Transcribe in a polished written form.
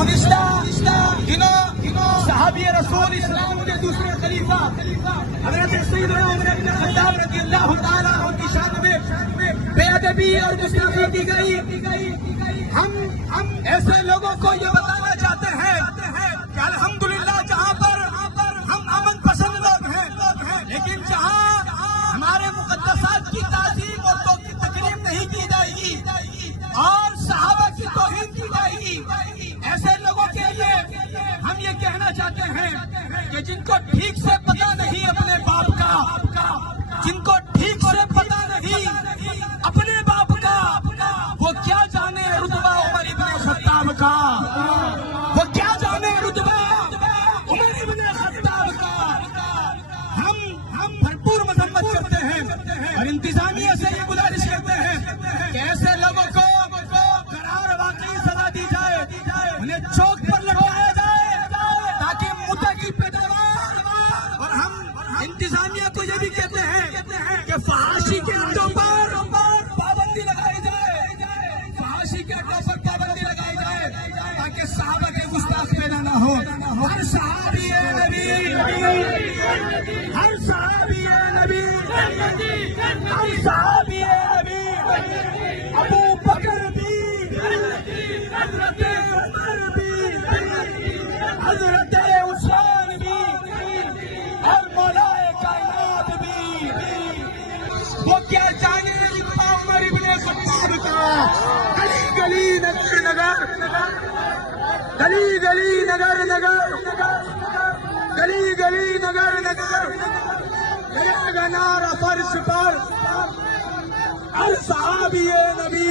گزشتہ دنوں صحابی رسول اسلام کے دوسرے خلیفہ حضرت سیدنا عمر بن خطاب رضی اللہ تعالیٰ عنہ کی شان میں بے ادبی اور گستاخی کی گئی. ہم ایسے لوگوں کو یہ بتانا چاہتے ہیں کہ الحمدللہ جہاں پر ہم امن پسند لوگ ہیں، لیکن جہاں ہمارے مقدسات کی تعظیم اور تکریم نہیں کی جائے گی اور صحابہ کی توہین کی جائے گی، ایسے لوگوں کے لیے ہم یہ کہنا چاہتے ہیں کہ جن کو ٹھیک سے پتہ نہیں اپنے باپ کا، جن کو ٹھیک سے پتہ نہیں اپنے باپ کا، وہ کیا جانے رتبہ عمر ابن خطاب کا، وہ کیا جانے رتبہ عمر ابن خطاب کا. ہم بھرپور مذمت کرتے ہیں اور انتظامیہ سے یہ گزارش کرتے ہیں کہ ایسے لوگوں کو قرار واقعی سزا دی جائے، انہیں چوک پر لٹکایا جائے تاکہ مدعا کی پیداوار. اور ہم انتظامیہ کو یہ بھی کہتے ہیں کہ فحاشی کے اڈوں پر پابندی لگائی جائے، فحاشی کے اڈوں پر پابندی لگائی جائے تاکہ صحابہ کے گستاخ پیدا نہ ہو. ہر صحابی نبی، ہر صحابی نبی، ہر صحابی نبی، ابو بکر بھی، حضرت عمر بھی، حضرت عثمان بھی اور مولا کائنات بھی، وہ کیا جانے رتبہ عمر ابن خطاب کا. گلی گلی نگر، گلی گلی نگر، گلی گلی نگر گیا گا نعرہ فرش پر ہر صحابی نبی